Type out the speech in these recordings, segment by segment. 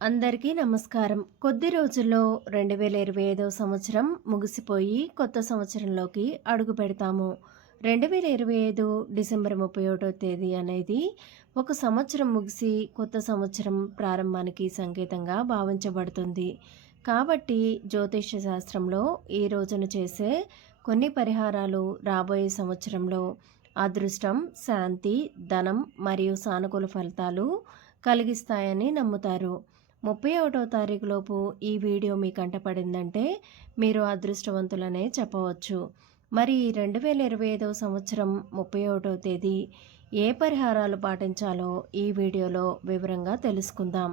అందరికీ నమస్కారం. కొద్ది రోజుల్లో రెండు వేల ఇరవై ఐదవ సంవత్సరం ముగిసిపోయి కొత్త సంవత్సరంలోకి అడుగు పెడతాము. రెండు వేల ఇరవై ఐదు డిసెంబర్ ముప్పై ఒకటో తేదీ అనేది ఒక సంవత్సరం ముగిసి కొత్త సంవత్సరం ప్రారంభానికి సంకేతంగా భావించబడుతుంది. కాబట్టి జ్యోతిష్య శాస్త్రంలో ఈ రోజున చేసే కొన్ని పరిహారాలు రాబోయే సంవత్సరంలో అదృష్టం శాంతి ధనం మరియు సానుకూల ఫలితాలు కలిగిస్తాయని నమ్ముతారు. ముప్పై ఒకటో తారీఖులోపు ఈ వీడియో మీ కంటపడిందంటే మీరు అదృష్టవంతులనే చెప్పవచ్చు. మరి రెండు వేల ఇరవై ఐదవ సంవత్సరం ముప్పై ఒకటో తేదీ ఏ పరిహారాలు పాటించాలో ఈ వీడియోలో వివరంగా తెలుసుకుందాం.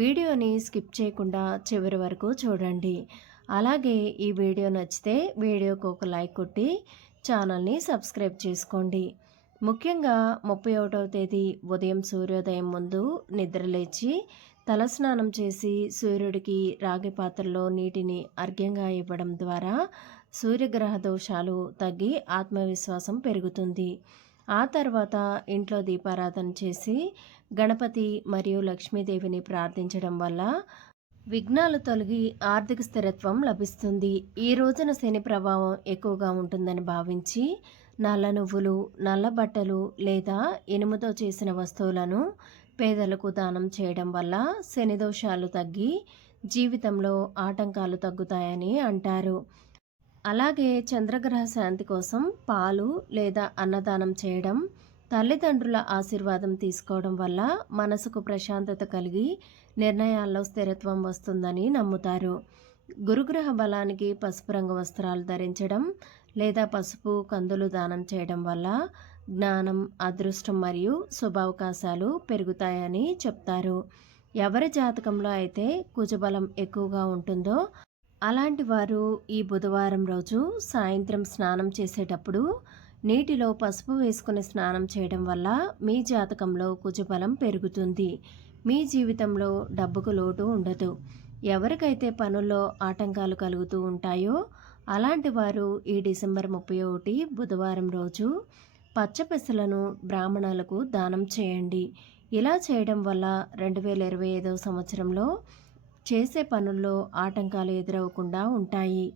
వీడియోని స్కిప్ చేయకుండా చివరి వరకు చూడండి. అలాగే ఈ వీడియో నచ్చితే వీడియోకు ఒక లైక్ కొట్టి ఛానల్ని సబ్స్క్రైబ్ చేసుకోండి. ముఖ్యంగా ముప్పై ఒకటవ తేదీ ఉదయం సూర్యోదయం ముందు నిద్రలేచి తలస్నానం చేసి సూర్యుడికి రాగి పాత్రలో నీటిని అర్ఘ్యంగా ఇవ్వడం ద్వారా సూర్యగ్రహ దోషాలు తగ్గి ఆత్మవిశ్వాసం పెరుగుతుంది. ఆ తర్వాత ఇంట్లో దీపారాధన చేసి గణపతి మరియు లక్ష్మీదేవిని ప్రార్థించడం వల్ల విఘ్నాలు తొలగి ఆర్థిక స్థిరత్వం లభిస్తుంది. ఈ రోజున శని ప్రభావం ఎక్కువగా ఉంటుందని భావించి నల్ల నువ్వులు నల్ల బట్టలు లేదా ఇనుముతో చేసిన వస్తువులను పేదలకు దానం చేయడం వల్ల శని దోషాలు తగ్గి జీవితంలో ఆటంకాలు తగ్గుతాయని అంటారు. అలాగే చంద్రగ్రహ శాంతి కోసం పాలు లేదా అన్నదానం చేయడం తల్లిదండ్రుల ఆశీర్వాదం తీసుకోవడం వల్ల మనసుకు ప్రశాంతత కలిగి నిర్ణయాల్లో స్థిరత్వం వస్తుందని నమ్ముతారు. గురుగ్రహ బలానికి పసుపు రంగు వస్త్రాలు ధరించడం లేదా పసుపు కందులు దానం చేయడం వల్ల జ్ఞానం అదృష్టం మరియు శుభావకాశాలు పెరుగుతాయని చెప్తారు. ఎవరి జాతకంలో అయితే కుజబలం ఎక్కువగా ఉంటుందో అలాంటి వారు ఈ బుధవారం రోజు సాయంత్రం స్నానం చేసేటప్పుడు నీటిలో పసుపు వేసుకుని స్నానం చేయడం వల్ల మీ జాతకంలో కుజబలం పెరుగుతుంది. మీ జీవితంలో డబ్బుకు లోటు ఉండదు. ఎవరికైతే పనుల్లో ఆటంకాలు కలుగుతూ ఉంటాయో అలాంటి వారు ఈ డిసెంబర్ ముప్పై ఒకటి బుధవారం రోజు పచ్చపెసలను బ్రాహ్మణులకు దానం చేయండి. ఇలా చేయడం వల్ల రెండు వేల ఇరవై ఐదవ సంవత్సరంలో చేసే పనుల్లో ఆటంకాలు ఎదురవకుండా ఉంటాయి.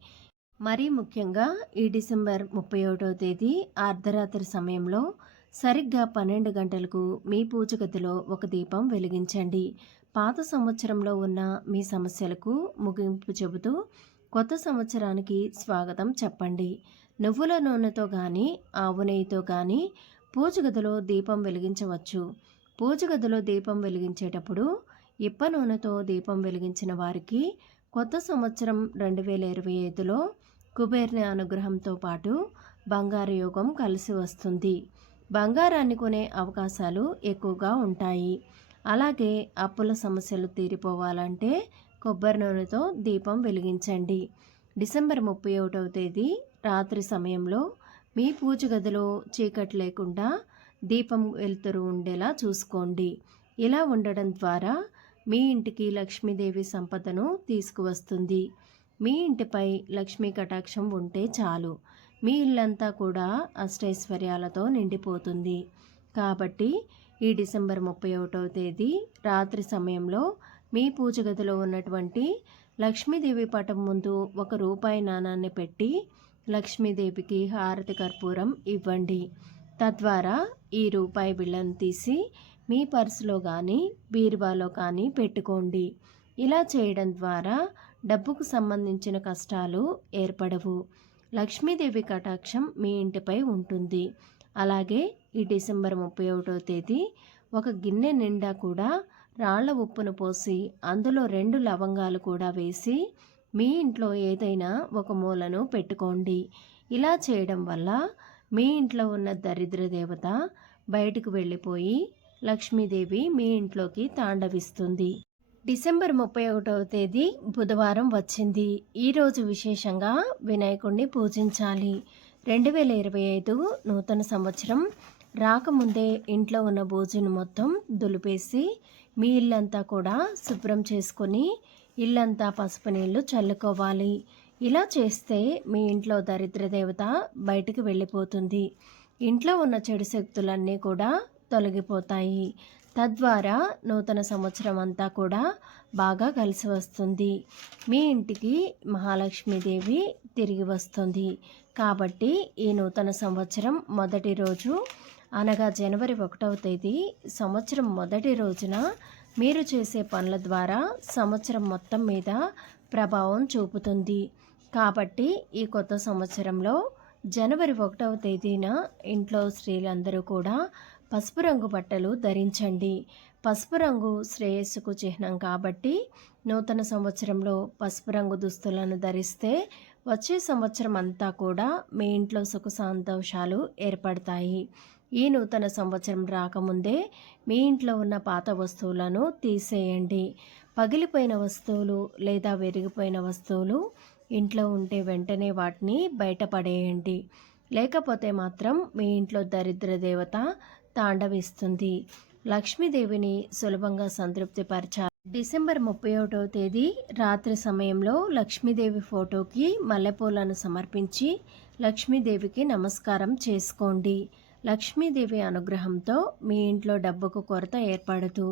మరీ ముఖ్యంగా ఈ డిసెంబర్ ముప్పై ఒకటవ తేదీ అర్ధరాత్రి సమయంలో సరిగ్గా పన్నెండు గంటలకు మీ పూజ గదిలో ఒక దీపం వెలిగించండి. పాత సంవత్సరంలో ఉన్న మీ సమస్యలకు ముగింపు చెబుతూ కొత్త సంవత్సరానికి స్వాగతం చెప్పండి. నువ్వుల నూనెతో కానీ ఆవు నెయ్యితో కానీ పూజగదిలో దీపం వెలిగించవచ్చు. పూజగదిలో దీపం వెలిగించేటప్పుడు ఇప్ప నూనెతో దీపం వెలిగించిన వారికి కొత్త సంవత్సరం రెండు వేల ఇరవై ఐదులో కుబేర్ని అనుగ్రహంతో పాటు బంగారు యోగం కలిసి వస్తుంది. బంగారాన్ని కొనే అవకాశాలు ఎక్కువగా ఉంటాయి. అలాగే అప్పుల సమస్యలు తీరిపోవాలంటే కొబ్బరి నూనెతో దీపం వెలిగించండి. డిసెంబర్ ముప్పై ఒకటవ తేదీ రాత్రి సమయంలో మీ పూజ గదిలో చీకటి లేకుండా దీపం వెలుతురు ఉండేలా చూసుకోండి. ఇలా ఉండడం ద్వారా మీ ఇంటికి లక్ష్మీదేవి సంపదను తీసుకువస్తుంది. మీ ఇంటిపై లక్ష్మీ కటాక్షం ఉంటే చాలు. మీ ఇల్లంతా కూడా అష్టైశ్వర్యాలతో నిండిపోతుంది. కాబట్టి ఈ డిసెంబర్ ముప్పై ఒకటవ తేదీ రాత్రి సమయంలో మీ పూజ గదిలో ఉన్నటువంటి లక్ష్మీదేవి పటం ముందు ఒక రూపాయి నాణాన్ని పెట్టి లక్ష్మీదేవికి హారతి కర్పూరం ఇవ్వండి. తద్వారా ఈ రూపాయి బిళ్ళను తీసి మీ పర్సులో కానీ బీరువాలో కానీ పెట్టుకోండి. ఇలా చేయడం ద్వారా డబ్బుకు సంబంధించిన కష్టాలు ఏర్పడవు. లక్ష్మీదేవి కటాక్షం మీ ఇంటిపై ఉంటుంది. అలాగే ఈ డిసెంబర్ ముప్పై ఒకటో తేదీ ఒక గిన్నె నిండా కూడా రాళ్ళ ఉప్పును పోసి అందులో రెండు లవంగాలు కూడా వేసి మీ ఇంట్లో ఏదైనా ఒక మూలను పెట్టుకోండి. ఇలా చేయడం వల్ల మీ ఇంట్లో ఉన్న దరిద్ర దేవత బయటకు వెళ్ళిపోయి లక్ష్మీదేవి మీ ఇంట్లోకి తాండవిస్తుంది. డిసెంబర్ ముప్పై ఒకటవ తేదీ బుధవారం వచ్చింది. ఈరోజు విశేషంగా వినాయకుడిని పూజించాలి. రెండు వేల ఇరవై ఐదు నూతన సంవత్సరం రాకముందే ఇంట్లో ఉన్న భోజనం మొత్తం దులిపేసి మీ ఇల్లంతా కూడా శుభ్రం చేసుకొని ఇల్లంతా పసుపు నీళ్ళు చల్లుకోవాలి. ఇలా చేస్తే మీ ఇంట్లో దరిద్ర దేవత బయటికి వెళ్ళిపోతుంది. ఇంట్లో ఉన్న చెడు శక్తులన్నీ కూడా తొలగిపోతాయి. తద్వారా నూతన సంవత్సరం అంతా కూడా బాగా కలిసి వస్తుంది. మీ ఇంటికి మహాలక్ష్మీదేవి తిరిగి వస్తుంది. కాబట్టి ఈ నూతన సంవత్సరం మొదటి రోజు అనగా జనవరి ఒకటవ తేదీ సంవత్సరం మొదటి రోజున మీరు చేసే పనుల ద్వారా సంవత్సరం మొత్తం మీద ప్రభావం చూపుతుంది. కాబట్టి ఈ కొత్త సంవత్సరంలో జనవరి ఒకటవ తేదీన ఇంట్లో స్త్రీలందరూ కూడా పసుపు రంగు బట్టలు ధరించండి. పసుపు రంగు శ్రేయస్సుకు చిహ్నం కాబట్టి నూతన సంవత్సరంలో పసుపు రంగు దుస్తులను ధరిస్తే వచ్చే సంవత్సరం అంతా కూడా మీ ఇంట్లో సుఖ సంతోషాలు ఏర్పడతాయి. ఈ నూతన సంవత్సరం రాకముందే మీ ఇంట్లో ఉన్న పాత వస్తువులను తీసేయండి. పగిలిపోయిన వస్తువులు లేదా విరిగిపోయిన వస్తువులు ఇంట్లో ఉంటే వెంటనే వాటిని బయటపడేయండి లేకపోతే మాత్రం మీ ఇంట్లో దరిద్ర దేవత తాండవిస్తుంది. లక్ష్మీదేవిని సులభంగా సంతృప్తిపరచాలి. డిసెంబర్ ముప్పై ఒకటో తేదీ రాత్రి సమయంలో లక్ష్మీదేవి ఫోటోకి మల్లెపూలను సమర్పించి లక్ష్మీదేవికి నమస్కారం చేసుకోండి. లక్ష్మీదేవి అనుగ్రహంతో మీ ఇంట్లో డబ్బుకు కొరత ఏర్పడదు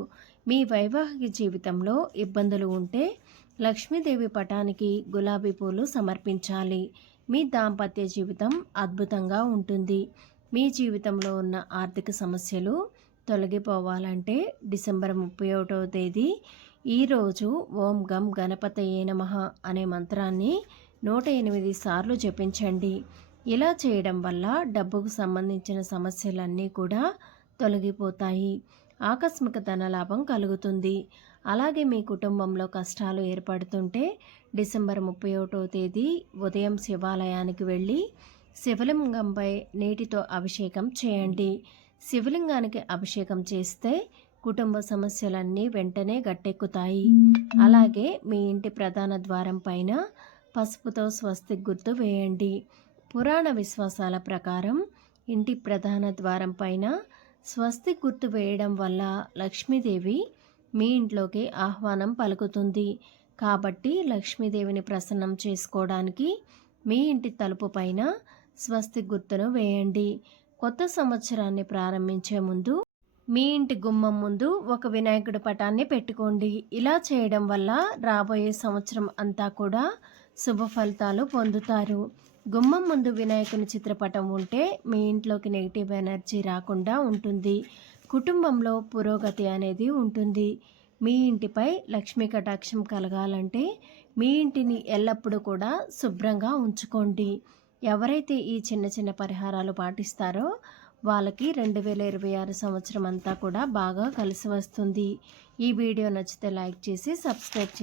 మీ వైవాహిక జీవితంలో ఇబ్బందులు ఉంటే లక్ష్మీదేవి పటానికి గులాబీ పూలు సమర్పించాలి. మీ దాంపత్య జీవితం అద్భుతంగా ఉంటుంది. మీ జీవితంలో ఉన్న ఆర్థిక సమస్యలు తొలగిపోవాలంటే డిసెంబర్ ముప్పై ఒకటవ తేదీ ఈరోజు ఓం గం గణపతయే నమ అనే మంత్రాన్ని నూట ఎనిమిది సార్లు జపించండి. ఇలా చేయడం వల్ల డబ్బుకు సంబంధించిన సమస్యలన్నీ కూడా తొలగిపోతాయి. ఆకస్మిక ధనలాభం కలుగుతుంది. అలాగే మీ కుటుంబంలో కష్టాలు ఏర్పడుతుంటే డిసెంబర్ ముప్పై ఒకటో తేదీ ఉదయం శివాలయానికి వెళ్ళి శివలింగంపై నీటితో అభిషేకం చేయండి. శివలింగానికి అభిషేకం చేస్తే కుటుంబ సమస్యలన్నీ వెంటనే గట్టెక్కుతాయి. అలాగే మీ ఇంటి ప్రధాన ద్వారం పైన పసుపుతో స్వస్తి గుర్తు వేయండి. పురాణ విశ్వాసాల ప్రకారం ఇంటి ప్రధాన ద్వారం పైన స్వస్తి గుర్తు వేయడం వల్ల లక్ష్మీదేవి మీ ఇంట్లోకి ఆహ్వానం పలుకుతుంది. కాబట్టి లక్ష్మీదేవిని ప్రసన్నం చేసుకోవడానికి మీ ఇంటి తలుపు పైన స్వస్తి గుర్తును వేయండి. కొత్త సంవత్సరాన్ని ప్రారంభించే ముందు మీ ఇంటి గుమ్మం ముందు ఒక వినాయకుడి పటాన్ని పెట్టుకోండి. ఇలా చేయడం వల్ల రాబోయే సంవత్సరం అంతా కూడా శుభ ఫలితాలు పొందుతారు. గుమ్మం ముందు వినాయకుని చిత్రపటం ఉంటే మీ ఇంట్లోకి నెగిటివ్ ఎనర్జీ రాకుండా ఉంటుంది. కుటుంబంలో పురోగతి అనేది ఉంటుంది. మీ ఇంటిపై లక్ష్మీ కటాక్షం కలగాలంటే మీ ఇంటిని ఎల్లప్పుడూ కూడా శుభ్రంగా ఉంచుకోండి. ఎవరైతే ఈ చిన్న చిన్న పరిహారాలు పాటిస్తారో వాళ్ళకి రెండు వేల ఇరవై ఆరు సంవత్సరం అంతా కూడా బాగా కలిసి వస్తుంది. ఈ వీడియో నచ్చితే లైక్ చేసి సబ్స్క్రైబ్ చేసి